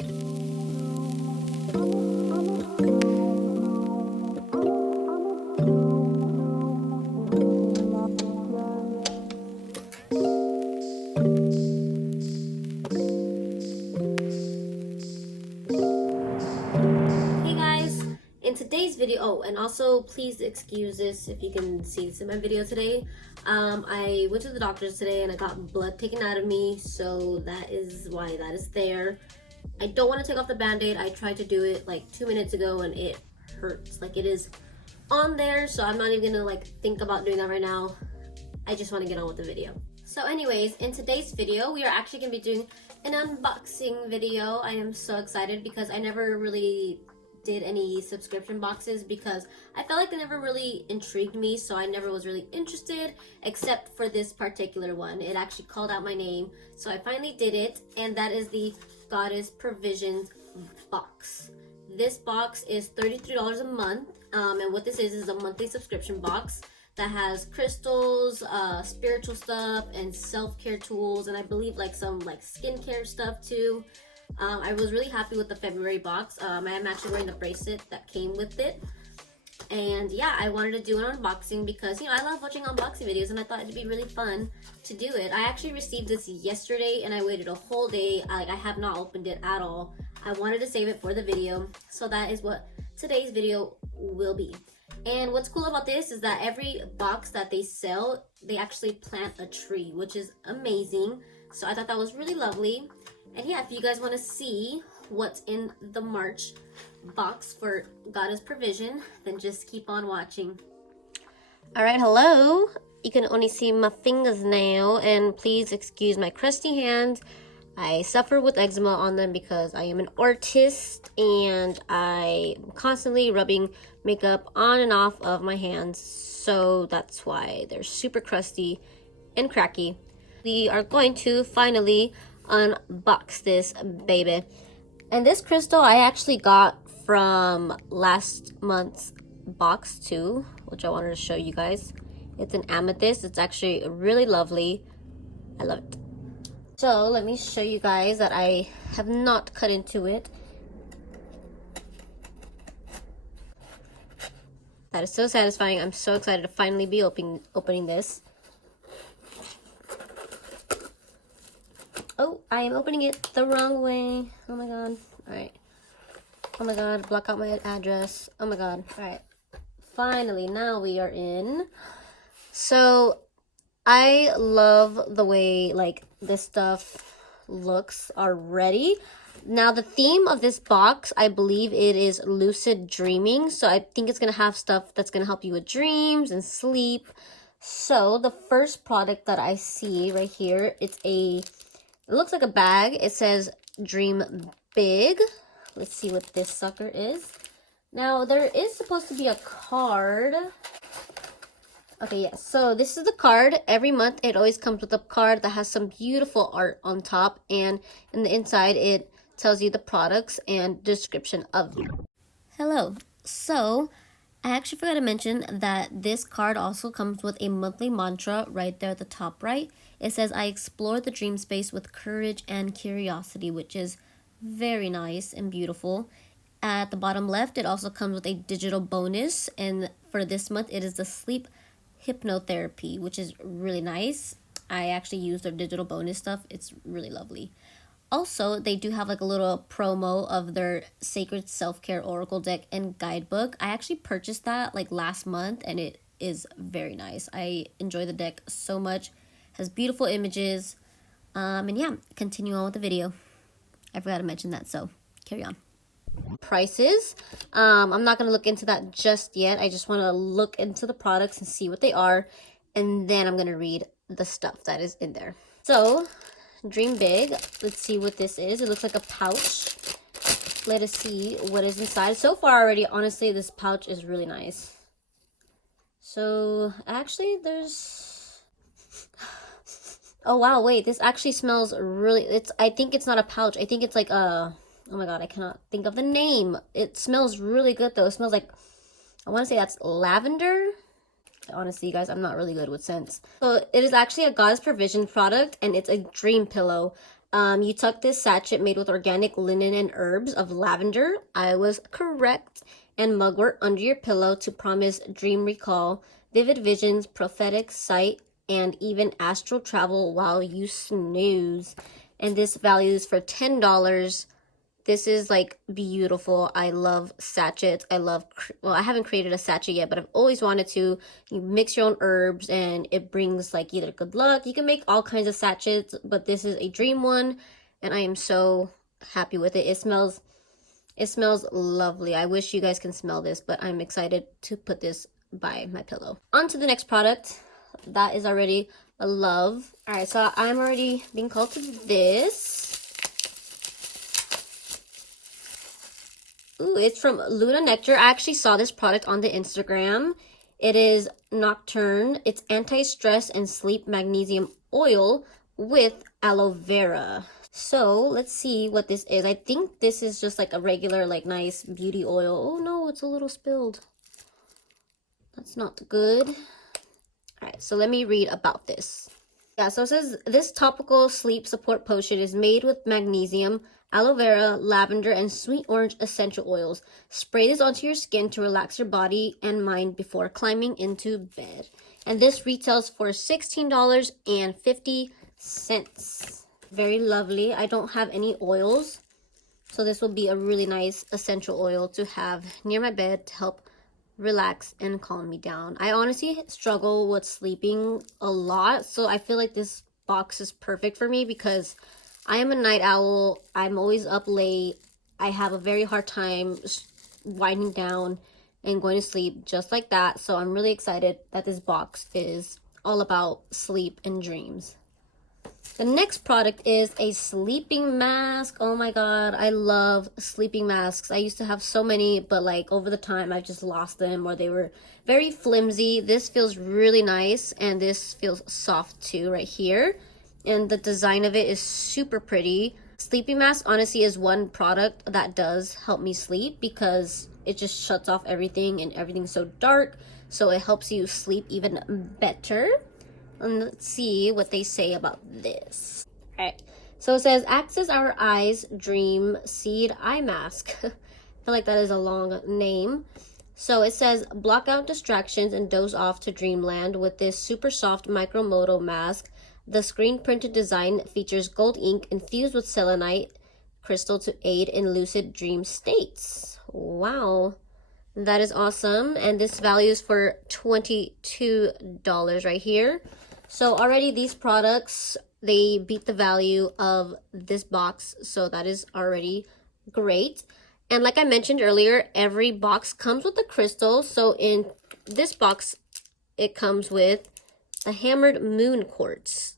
In today's video, oh, and also please excuse this if you can see this in my video today. I went to the doctor's today and I got blood taken out of me, so that is why that is there. I don't want to take off the band-aid. I tried to do it like 2 minutes ago and it hurts. Like, it is on there, so I'm not even gonna like think about doing that right now. I just want to get on with the video. So anyways, in today's video, we are actually gonna be doing an unboxing video. I am so excited because I never really did any subscription boxes because I felt like they never really intrigued me, so I never was really interested except for this particular one. It actually called out my name, so I finally did it, and that is the Goddess Provisions box. This box is $33 a month, and what this is a monthly subscription box that has crystals, spiritual stuff, and self-care tools, and I believe like some like skincare stuff too. I was really happy with the February box. I am actually wearing the bracelet that came with it. And yeah, I wanted to do an unboxing because, you know, I love watching unboxing videos and I thought it'd be really fun to do it. I actually received this yesterday and I waited a whole day. I have not opened it at all. I wanted to save it for the video. So that is what today's video will be. And what's cool about this is that every box that they sell, they actually plant a tree, which is amazing. So I thought that was really lovely. And yeah, if you guys want to see what's in the March box for Goddess Provision, then just keep on watching. Alright, hello. You can only see my fingers now, and please excuse my crusty hands. I suffer with eczema on them because I am an artist and I'm constantly rubbing makeup on and off of my hands, so that's why they're super crusty and cracky. We are going to finally unbox this baby. And this crystal I actually got from last month's box too, which I wanted to show you guys. It's an amethyst. It's actually really lovely. I love it. So let me show you guys that I have not cut into it. That is so satisfying. I'm so excited to finally be opening this. Oh, I am opening it the wrong way. Oh my god. Alright. Oh my god, block out my address. Oh my god. Alright. Finally, now we are in. So, I love the way, like, this stuff looks already. Now, the theme of this box, I believe it is lucid dreaming. So, I think it's going to have stuff that's going to help you with dreams and sleep. So, the first product that I see right here, it looks like a bag. It says Dream Big. Let's see what this sucker is. Now, there is supposed to be a card. Okay, yes. So, this is the card. Every month, it always comes with a card that has some beautiful art on top. And in the inside, it tells you the products and description of them. Hello. So, I actually forgot to mention that this card also comes with a monthly mantra right there at the top right. It says, I explore the dream space with courage and curiosity, which is very nice and beautiful. At the bottom left, it also comes with a digital bonus. And for this month, it is the sleep hypnotherapy, which is really nice. I actually use their digital bonus stuff. It's really lovely. Also, they do have like a little promo of their Sacred Self-Care Oracle deck and guidebook. I actually purchased that like last month and it is very nice. I enjoy the deck so much. Has beautiful images. And yeah, continue on with the video. I forgot to mention that, so carry on. Prices. I'm not going to look into that just yet. I just want to look into the products and see what they are. And then I'm going to read the stuff that is in there. So, Dream Big. Let's see what this is. It looks like a pouch. Let us see what is inside. So far already, honestly, this pouch is really nice. So, actually, there's... Oh, wow, wait. This actually smells really... I think it's not a pouch. I think it's like a... Oh my god, I cannot think of the name. It smells really good, though. It smells like... I want to say that's lavender. Honestly, you guys, I'm not really good with scents. So it is actually a Goddess Provision product, and it's a dream pillow. You tuck this sachet made with organic linen and herbs of lavender. I was correct. And mugwort under your pillow to promise dream recall, vivid visions, prophetic sight, and even astral travel while you snooze. And this values for $10. This is like beautiful. I love sachets. Well, I haven't created a sachet yet, but I've always wanted to. You mix your own herbs and it brings like either good luck. You can make all kinds of sachets, but this is a dream one and I am so happy with it. It smells lovely. I wish you guys can smell this, but I'm excited to put this by my pillow. On to the next product. That is already a love. All right, so I'm already being called to this. Ooh, it's from Luna Nectar. I actually saw this product on the Instagram. It is Nocturne. It's anti-stress and sleep magnesium oil with aloe vera. So let's see what this is. I think this is just like a regular, like nice beauty oil. Oh no, it's a little spilled. That's not good. All right, so let me read about this. Yeah, so it says this topical sleep support potion is made with magnesium, aloe vera, lavender, and sweet orange essential oils. Spray this onto your skin to relax your body and mind before climbing into bed. And this retails for $16.50. Very lovely. I don't have any oils, so this will be a really nice essential oil to have near my bed to help relax and calm me down. I honestly struggle with sleeping a lot, so I feel like this box is perfect for me because I am a night owl. I'm always up late. I have a very hard time winding down and going to sleep just like that. So I'm really excited that this box is all about sleep and dreams. The next product is a sleeping mask. Oh my god, I love sleeping masks. I used to have so many, but like over the time I just lost them or they were very flimsy. This feels really nice and this feels soft too right here. And the design of it is super pretty. Sleeping mask honestly is one product that does help me sleep because it just shuts off everything and everything's so dark. So it helps you sleep even better. And let's see what they say about this. All right, so it says Access Our Eyes Dream Seed Eye Mask. I feel like that is a long name. So it says block out distractions and doze off to dreamland with this super soft micromoto mask. The screen printed design features gold ink infused with selenite crystal to aid in lucid dream states. Wow. That is awesome. And this values for $22 right here. So already these products, they beat the value of this box. So that is already great. And like I mentioned earlier, every box comes with a crystal. So in this box, it comes with a hammered moon quartz.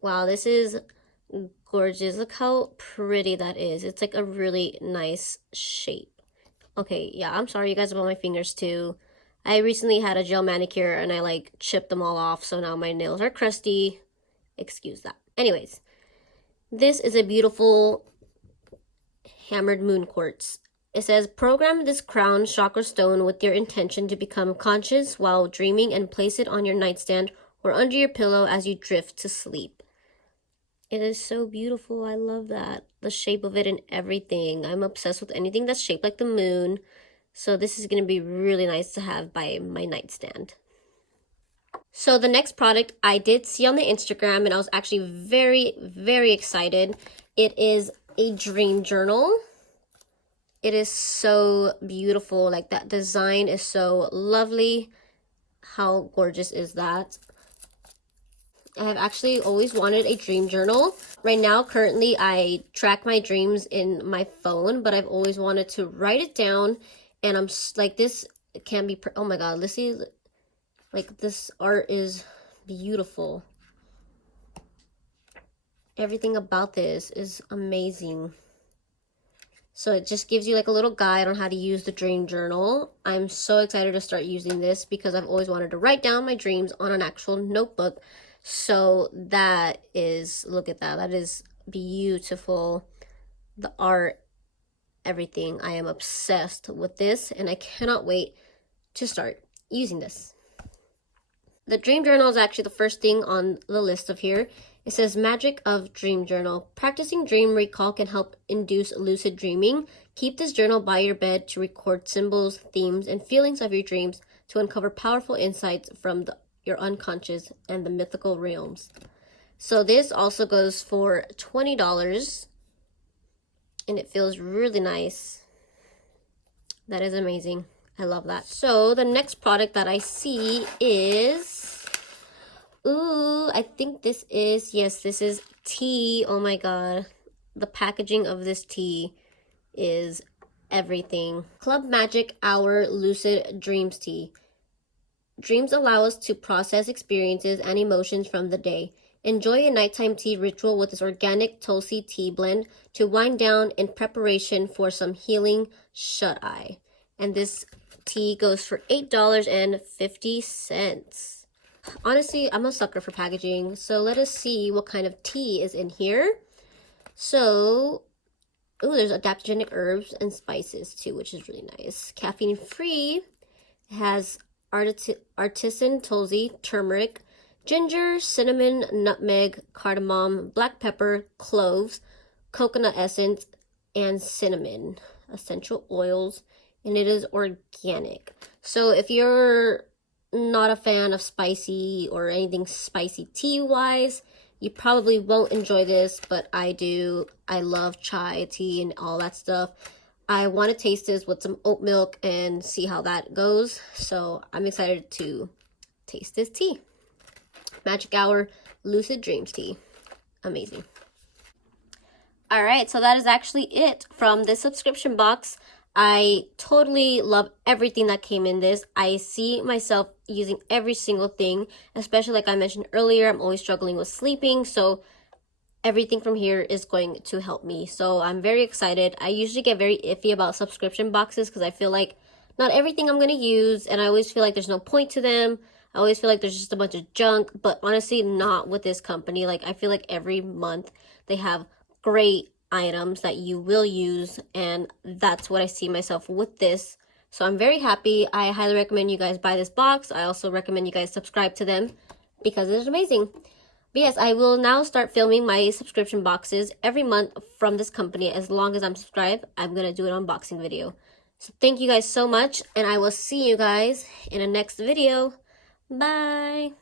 Wow, this is gorgeous. Look how pretty that is. It's like a really nice shape. Okay, yeah, I'm sorry you guys about my fingers too. I recently had a gel manicure and I like chipped them all off, so now my nails are crusty. Excuse that. Anyways, this is a beautiful hammered moon quartz. It says, program this crown chakra stone with your intention to become conscious while dreaming and place it on your nightstand or under your pillow as you drift to sleep. It is so beautiful. I love that. The shape of it and everything. I'm obsessed with anything that's shaped like the moon. So this is going to be really nice to have by my nightstand. So the next product I did see on the Instagram and I was actually very, very excited. It is a dream journal. It is so beautiful. Like that design is so lovely. How gorgeous is that? I have actually always wanted a dream journal. Right now, currently, I track my dreams in my phone, but I've always wanted to write it down. And I'm like, this can be, oh my god, let's see, like this art is beautiful. Everything about this is amazing. So it just gives you like a little guide on how to use the dream journal. I'm so excited to start using this because I've always wanted to write down my dreams on an actual notebook. So that is, look at that, that is beautiful. The art, everything. I am obsessed with this and I cannot wait to start using this. The dream journal is actually the first thing on the list of here. It says Magic of Dream Journal. Practicing dream recall can help induce lucid dreaming. Keep this journal by your bed to record symbols, themes, and feelings of your dreams to uncover powerful insights from your unconscious and the mythical realms. So this also goes for $20 and it feels really nice. That is amazing. I love that. So the next product that I see is, ooh, I think this is, yes, this is tea. Oh my god. The packaging of this tea is everything. Club Magic Hour Lucid Dreams Tea. Dreams allow us to process experiences and emotions from the day. Enjoy a nighttime tea ritual with this organic Tulsi tea blend to wind down in preparation for some healing shut-eye. And this tea goes for $8.50. Honestly, I'm a sucker for packaging, so let us see what kind of tea is in here. So, ooh, there's adaptogenic herbs and spices too, which is really nice. Caffeine free. It has artisan Tulsi, turmeric, ginger, cinnamon, nutmeg, cardamom, black pepper, cloves, coconut essence, and cinnamon. Essential oils, and it is organic. So if you're not a fan of spicy or anything spicy tea-wise, you probably won't enjoy this, but I do. I love chai tea and all that stuff. I want to taste this with some oat milk and see how that goes. So I'm excited to taste this tea. Magic Hour Lucid Dreams Tea. Amazing. Alright, so that is actually it from this subscription box. I totally love everything that came in this. I see myself using every single thing, especially like I mentioned earlier, I'm always struggling with sleeping, so everything from here is going to help me. So I'm very excited. I usually get very iffy about subscription boxes because I feel like not everything I'm going to use, and I always feel like there's no point to them. I always feel like there's just a bunch of junk, but honestly, not with this company. Like, I feel like every month they have great items that you will use, and that's what I see myself with this. So I'm very happy. I highly recommend you guys buy this box. I also recommend you guys subscribe to them because it is amazing. But yes, I will now start filming my subscription boxes every month from this company. As long as I'm subscribed, I'm going to do an unboxing video. So thank you guys so much, and I will see you guys in the next video. Bye!